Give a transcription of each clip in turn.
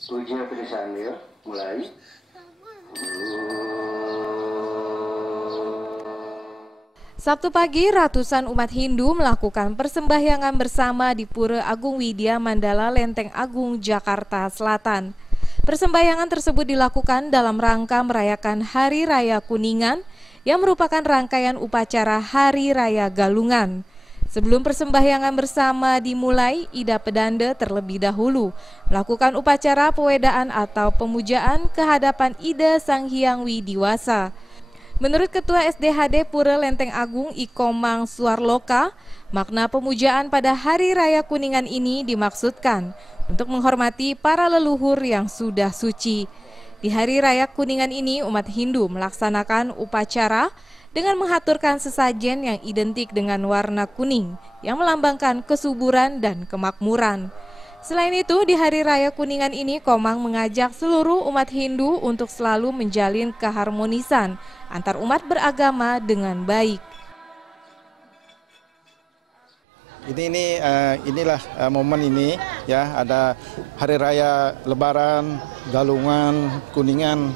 Puja Trisanil, mulai. Sabtu pagi, ratusan umat Hindu melakukan persembahyangan bersama di Pura Agung Widya Mandala Lenteng Agung, Jakarta Selatan. Persembahyangan tersebut dilakukan dalam rangka merayakan Hari Raya Kuningan yang merupakan rangkaian upacara Hari Raya Galungan. Sebelum persembahyangan bersama dimulai, Ida Pedanda terlebih dahulu melakukan upacara pewedaan atau pemujaan kehadapan Ida Sang Hyang Widiwasa. Menurut Ketua SDHD Pura Lenteng Agung Ikomang Suarloka, makna pemujaan pada Hari Raya Kuningan ini dimaksudkan untuk menghormati para leluhur yang sudah suci. Di Hari Raya Kuningan ini, umat Hindu melaksanakan upacara dengan menghaturkan sesajen yang identik dengan warna kuning yang melambangkan kesuburan dan kemakmuran. Selain itu, di Hari Raya Kuningan ini, Komang mengajak seluruh umat Hindu untuk selalu menjalin keharmonisan antar umat beragama dengan baik. Inilah momen ini ya, ada Hari Raya Lebaran, Galungan, Kuningan,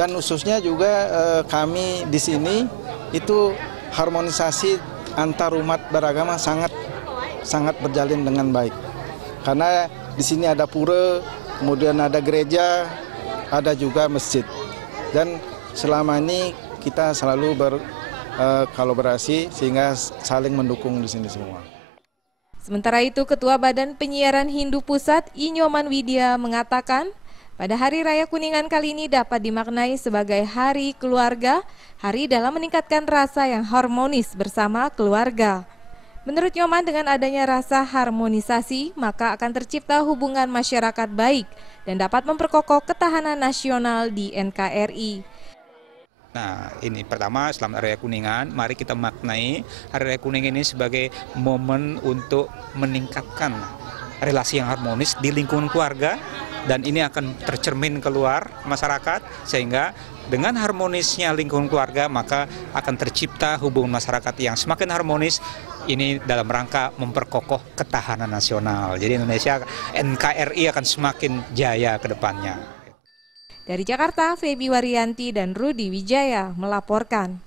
dan khususnya juga kami di sini itu harmonisasi antar umat beragama sangat berjalin dengan baik. Karena di sini ada pura, kemudian ada gereja, ada juga masjid. Dan selama ini kita selalu berkolaborasi sehingga saling mendukung di sini semua. Sementara itu, Ketua Badan Penyiaran Hindu Pusat Inyoman Widya mengatakan, pada Hari Raya Kuningan kali ini dapat dimaknai sebagai hari keluarga, hari dalam meningkatkan rasa yang harmonis bersama keluarga. Menurut Nyoman, dengan adanya rasa harmonisasi, maka akan tercipta hubungan masyarakat baik dan dapat memperkokoh ketahanan nasional di NKRI. Nah, ini pertama, selamat Hari Raya Kuningan. Mari kita maknai Hari Raya Kuningan ini sebagai momen untuk meningkatkan relasi yang harmonis di lingkungan keluarga, dan ini akan tercermin keluar masyarakat, sehingga dengan harmonisnya lingkungan keluarga maka akan tercipta hubungan masyarakat yang semakin harmonis, ini dalam rangka memperkokoh ketahanan nasional. Jadi Indonesia, NKRI akan semakin jaya ke depannya. Dari Jakarta, Febi Waryanti dan Rudi Wijaya melaporkan.